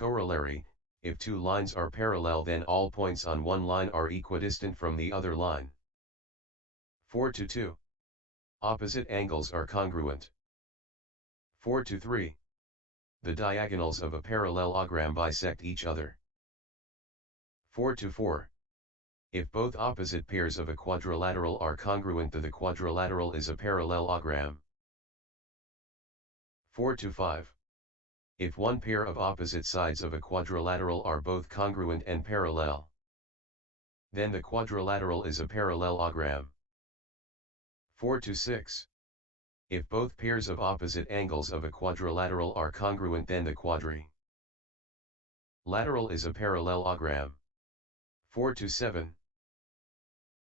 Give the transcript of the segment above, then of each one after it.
Corollary, if two lines are parallel then all points on one line are equidistant from the other line. 4-2. Opposite angles are congruent. 4-3. The diagonals of a parallelogram bisect each other. 4-4. If both opposite pairs of a quadrilateral are congruent the quadrilateral is a parallelogram. 4-5. If one pair of opposite sides of a quadrilateral are both congruent and parallel, then the quadrilateral is a parallelogram. 4-6. If both pairs of opposite angles of a quadrilateral are congruent then the quadrilateral is a parallelogram. 4-7.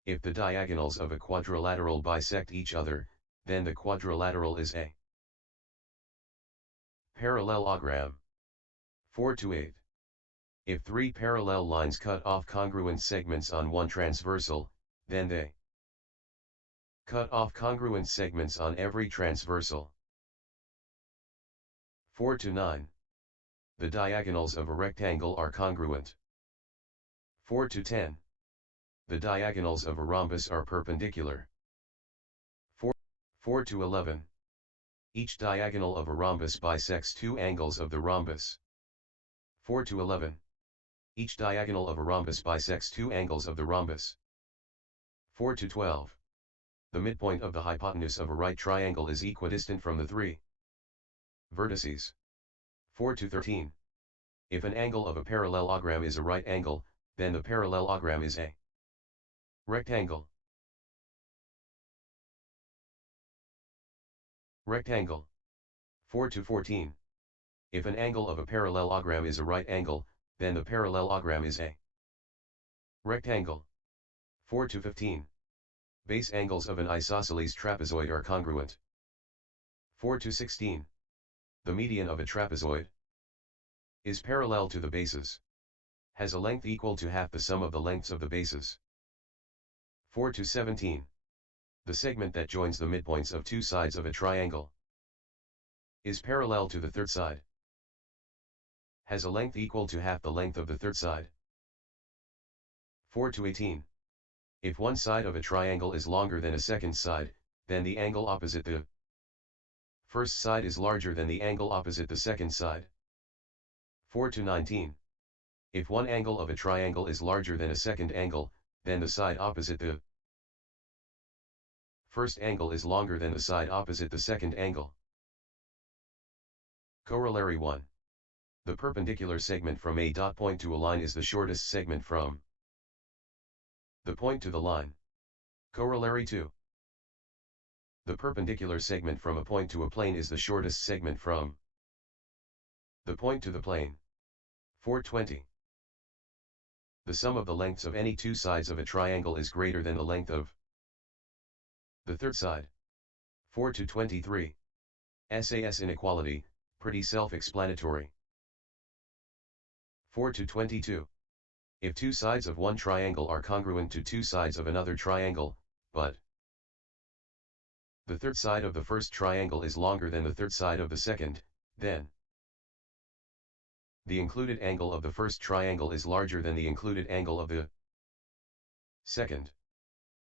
If the diagonals of a quadrilateral bisect each other, then the quadrilateral is a parallelogram. 4-8. If three parallel lines cut off congruent segments on one transversal, then they cut off congruent segments on every transversal. 4-9. The diagonals of a rectangle are congruent. 4-10. The diagonals of a rhombus are perpendicular. 4-11. Each diagonal of a rhombus bisects two angles of the rhombus. 4-11. Each diagonal of a rhombus bisects two angles of the rhombus. 4-12. The midpoint of the hypotenuse of a right triangle is equidistant from the three vertices. 4-13. If an angle of a parallelogram is a right angle, then the parallelogram is a rectangle. Rectangle. 4-14. If an angle of a parallelogram is a right angle, then the parallelogram is a rectangle. 4-15. Base angles of an isosceles trapezoid are congruent. 4-16. The median of a trapezoid is parallel to the bases. Has a length equal to half the sum of the lengths of the bases. 4-17. The segment that joins the midpoints of two sides of a triangle is parallel to the third side. Has a length equal to half the length of the third side. 4-18. If one side of a triangle is longer than a second side, then the angle opposite the first side is larger than the angle opposite the second side. 4-19. If one angle of a triangle is larger than a second angle, then the side opposite the first angle is longer than the side opposite the second angle. Corollary 1. The perpendicular segment from a dot point to a line is the shortest segment from the point to the line. Corollary 2. The perpendicular segment from a point to a plane is the shortest segment from the point to the plane. 4-20. The sum of the lengths of any two sides of a triangle is greater than the length of the third side. 4-23. SAS inequality, pretty self-explanatory. 4-22. If two sides of one triangle are congruent to two sides of another triangle, but the third side of the first triangle is longer than the third side of the second, then the included angle of the first triangle is larger than the included angle of the second.